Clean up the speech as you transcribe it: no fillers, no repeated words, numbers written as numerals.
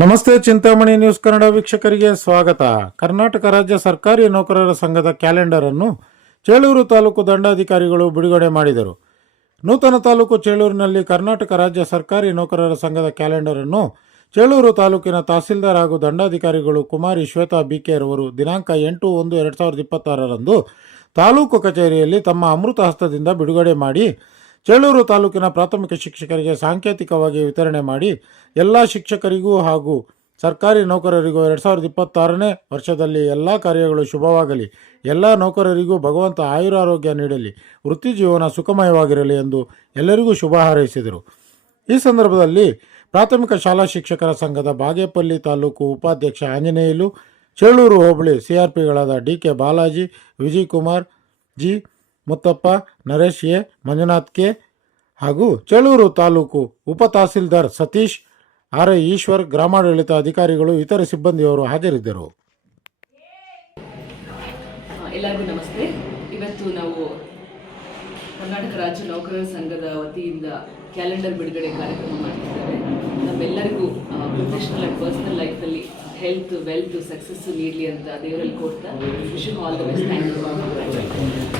ನಮಸ್ತೆ. ಚಿಂತಾಮಣಿ ನ್ಯೂಸ್ ಕನ್ನಡ ವೀಕ್ಷಕರಿಗೆ ಸ್ವಾಗತ. ಕರ್ನಾಟಕ ರಾಜ್ಯ ಸರ್ಕಾರಿ ನೌಕರರ ಸಂಘದ ಕ್ಯಾಲೆಂಡರ್ ಅನ್ನು ಚೇಳೂರು ತಾಲೂಕು ದಂಡಾಧಿಕಾರಿಗಳು ಬಿಡುಗಡೆ ಮಾಡಿದರು. ನೂತನ ತಾಲೂಕು ಚೇಳೂರಿನಲ್ಲಿ ಕರ್ನಾಟಕ ರಾಜ್ಯ ಸರ್ಕಾರಿ ನೌಕರರ ಸಂಘದ ಕ್ಯಾಲೆಂಡರ್ ಅನ್ನು ಚೇಳೂರು ತಾಲೂಕಿನ ತಹಸೀಲ್ದಾರ್ ಹಾಗೂ ದಂಡಾಧಿಕಾರಿಗಳು ಕುಮಾರಿ ಶ್ವೇತಾ ಬಿಕೆ ರವರು ದಿನಾಂಕ 8/1/2026ರಂದು ತಾಲೂಕು ಕಚೇರಿಯಲ್ಲಿ ತಮ್ಮ ಅಮೃತ ಹಸ್ತದಿಂದ ಬಿಡುಗಡೆ ಮಾಡಿ ಚೇಳೂರು ತಾಲೂಕಿನ ಪ್ರಾಥಮಿಕ ಶಿಕ್ಷಕರಿಗೆ ಸಾಂಕೇತಿಕವಾಗಿ ವಿತರಣೆ ಮಾಡಿ ಎಲ್ಲ ಶಿಕ್ಷಕರಿಗೂ ಹಾಗೂ ಸರ್ಕಾರಿ ನೌಕರರಿಗೂ 2026ನೇ ವರ್ಷದಲ್ಲಿ ಎಲ್ಲ ಕಾರ್ಯಗಳು ಶುಭವಾಗಲಿ, ಎಲ್ಲ ನೌಕರರಿಗೂ ಭಗವಂತ ಆಯುರಾರೋಗ್ಯ ನೀಡಲಿ, ವೃತ್ತಿ ಜೀವನ ಸುಖಮಯವಾಗಿರಲಿ ಎಂದು ಎಲ್ಲರಿಗೂ ಶುಭ ಹಾರೈಸಿದರು. ಈ ಸಂದರ್ಭದಲ್ಲಿ ಪ್ರಾಥಮಿಕ ಶಾಲಾ ಶಿಕ್ಷಕರ ಸಂಘದ ಬಾಗೇಪಲ್ಲಿ ತಾಲೂಕು ಉಪಾಧ್ಯಕ್ಷ ಆಂಜನೇಯಲು, ಚೇಳೂರು ಹೋಬಳಿ ಸಿಆರ್ಪಿಗಳಾದ DK Balaji, Vijay Kumar G, Muthappa, Naresh A, Manjunath K ಹಾಗೂ ಚೇಳೂರು ತಾಲೂಕು ಉಪ ತಹಸೀಲ್ದಾರ್ ಸತೀಶ್, ಆರ್ ಐ ಈಶ್ವರ್, ಗ್ರಾಮಾಡಳಿತ ಅಧಿಕಾರಿಗಳು, ಇತರ ಸಿಬ್ಬಂದಿಯವರು ಹಾಜರಿದ್ದರು. ಎಲ್ಲರಿಗೂ ನಮಸ್ತೆ. ಇವತ್ತು ನಾವು ಕರ್ನಾಟಕ ರಾಜ್ಯ ನೌಕರರ ಸಂಘದ ವತಿಯಿಂದ ಕ್ಯಾಲೆಂಡರ್ ಬಿಡುಗಡೆ ಕಾರ್ಯಕ್ರಮ ಮಾಡ್ತಿದ್ದೇವೆ. ನಮ್ಮೆಲ್ಲರಿಗೂ ಪ್ರೊಫೆಷನಲ್ ಆ್ಯಂಡ್ ಪರ್ಸನಲ್ ಲೈಫಲ್ಲಿ ಹೆಲ್ತ್, ವೆಲ್ತ್, ಸಕ್ಸಸ್ಸು ನೀಡಲಿ ಅಂತ ದೇವರಲ್ಲಿ ಕೋರ್ತಾ wish you all the best. Thank you.